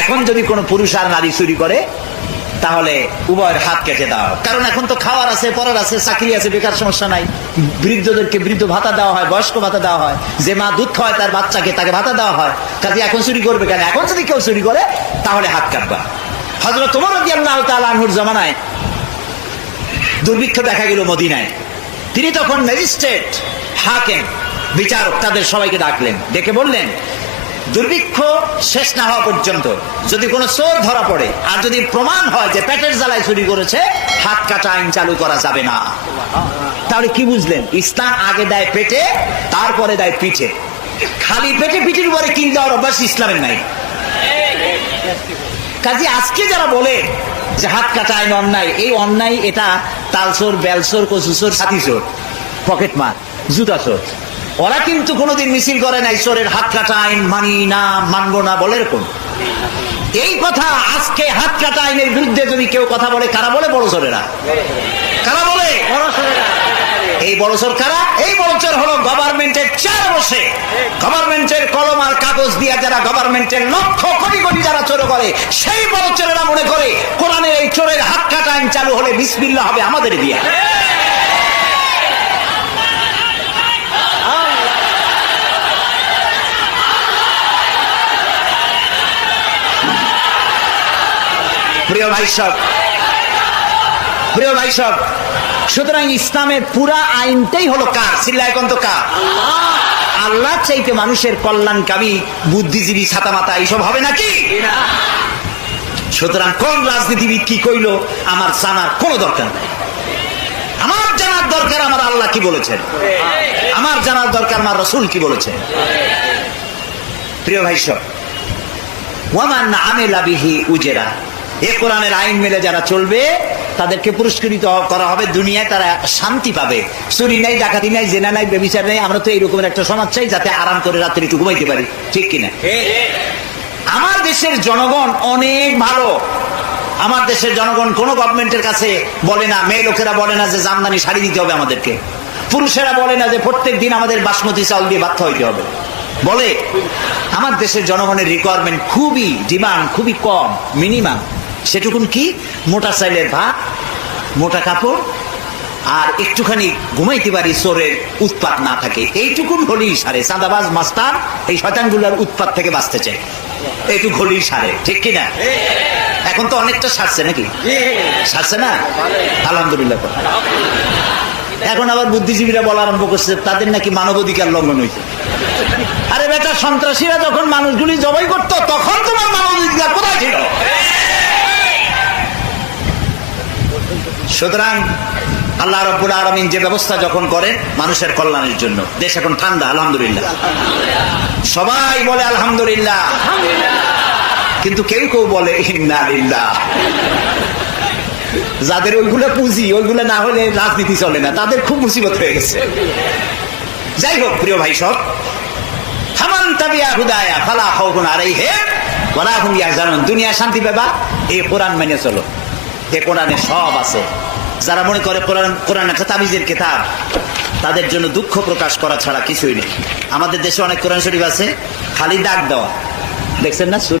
এখন যদি কোনো পুরুষ আর নারী চুরি করে তাহলে উভয়ের হাত কেটে দাও। কারণ এখন তো খাওয়ার আছে, পড়ার আছে, চাকরি আছে, বেকার সমস্যা নাই। বৃদ্ধদেরকে বৃদ্ধ ভাতা দেওয়া হয়, বয়স্ক ভাতা দেওয়া হয়, যে মা দুধ খাওয়ায় তার বাচ্চাকে তাকে ভাতা দেওয়া হয়। কাজে এখন চুরি করবে কেন? এখন যদি কেউ চুরি করে তাহলে হাত কাটবা। হযরত ওমর রাদিয়াল্লাহু তাআলা আনহুর জামানায় দুর্ভিক্ষ দেখা গেল মদিনায়। তিনি তখন ম্যাজিস্ট্রেট, হাকিম, বিচারক, তাদের সবাইকে ডাকলেন, ডেকে বললেন, দুর্ভিক্ষ শেষ না হওয়া পর্যন্ত যদি কোনো চোর ধরা পড়ে আর যদি প্রমাণ হয় যে পেটের জ্বালায় চুরি করেছে, হাত কাটা আইন চালু করা যাবে না। তাহলে কি বুঝলেন? ইসলাম আগে দেয় পেটে, তারপরে দেয় পিঠে। খালি পেটে পিঠের উপরে কিল দেওয়ার অভ্যাস ইসলামের নাই। কাজে আজকে যারা বলে যে হাত কাটা আইন অন্যায়, এই অন্যায় এটা তালচোর, বেলচোর, কচুচোর, সাথীচোর, পকেটমার, জুতাচোর, ওরা কিন্তু কোনোদিন মিছিল করে নাই চোরের হাত কাটা আইন মানি না, মানবো না বলে। এরকম এই কথা আজকে হাত কাটা আইনের বিরুদ্ধে যদি কেউ কথা বলে, কারা বলে? বড় চোরেরা। কারা বলে? এই বড় চোর কারা? এই বড় চোর হলো গভর্নমেন্টের চেয়ারে বসে, গভর্নমেন্টের কলম আর কাগজ দিয়ে যারা গভর্নমেন্টের লক্ষ কোটি কোটি যারা চোর করে, সেই বড় চোরেরা মনে করে কোরআনের এই চোরের হাত কাটা আইন চালু হলে বিসমিল্লাহ হবে আমাদের দিয়া। প্রিয় ভাই সব, সুতরাং ইসলামের পুরা আইনটাই হলো কার? চিল্লায় কোন তো কার? আল্লাহ চাইতে মানুষের কল্যাণকামী বুদ্ধিজীবী ছাতামাতা এইসব হবে নাকি? সুতরাং কোন রাজনীতিবিদ কি কইলো আমার জানার কোনো দরকার নাই। আমার জানার দরকার আমার আল্লাহ কি বলেছেন, আমার জানার দরকার আমার রাসূল কি বলেছেন। প্রিয় ভাই সব, ওয়ামান আমিলা বিহি উজরা, এ কোরআনের আইন মেলে যারা চলবে তাদেরকে পুরস্কৃত করা হবে, দুনিয়ায় তারা শান্তি পাবে। চুরি নাই, ডাকাতি নাই, জেনা নাই, ব্যভিচার নাই। আমরা তো এইরকমের একটা সমাজ চাই যাতে আরাম করে রাত্রে একটু ঘুমাইতে পারি, ঠিক কিনা? আমার দেশের জনগণ অনেক ভালো। আমার দেশের জনগণ কোন গভর্নমেন্টের কাছে বলে না, মেয়ে লোকেরা বলে না যে জামদানি শাড়ি দিতে হবে আমাদেরকে, পুরুষেরা বলে না যে প্রত্যেক দিন আমাদের বাসমতি চাউল দিয়ে ভাত খাওয়াইতে হবে। বলে আমার দেশের জনগণের রিকোয়ারমেন্ট খুবই, ডিমান্ড খুবই কম, মিনিমাম। সেটুকুন কি? মোটা চাইলের ভাত, মোটা কাপড়, আর একটুখানি ঘুমাইতে পারি, চোরের উৎপাত না থাকে, এইটুকুন হলেই সারে। চাঁদাবাজ মাস্টার এই শয়তানগুলোর উৎপাত থেকে বাঁচতে চায়, এইটুক হলেই সারে, ঠিক কিনা? এখন তো অনেকটা সারছে নাকি? সারছে না? আলহামদুলিল্লাহ। এখন আবার বুদ্ধিজীবীরা বলা আরম্ভ করছে তাদের নাকি মানবাধিকার লঙ্ঘন হয়েছে। আরে বেটা, সন্ত্রাসীরা যখন মানুষগুলি জবাই করতো তখন তোমার মানবাধিকার কোথায় ছিল? সুতরাং আল্লাহ রাব্বুল আলামিন যে ব্যবস্থা যখন করেন মানুষের কল্যাণের জন্য, দেশ এখন ঠান্ডা, আলহামদুলিল্লাহ। সবাই বলে আলহামদুলিল্লাহ, কিন্তু কেউ কেউ বলে ইন্না লিল্লাহ। যাদের ওইগুলো পুঁজি, ওইগুলো না হলে রাজনীতি চলে না, তাদের খুব মুসিবত হয়ে গেছে। যাই হোক প্রিয় ভাই সব, ফামান তাবিয়া হুদায়া ফালা খাউফুন আলাইহিম ওয়া লা হুম ইয়াহজানুন। দুনিয়া শান্তি পাবা এই কোরআন মেনে চলো, এই কোরআনে সব আছে। যারা মনে করে কোরআন একটা তাবিজের কিতাব, তাদের জন্য দুঃখ প্রকাশ করা ছাড়া কিছুই নেই। আমাদের দেশে অনেক কোরআন শরীফ আছে খালি দাগ দেওয়া, দেখছেন না?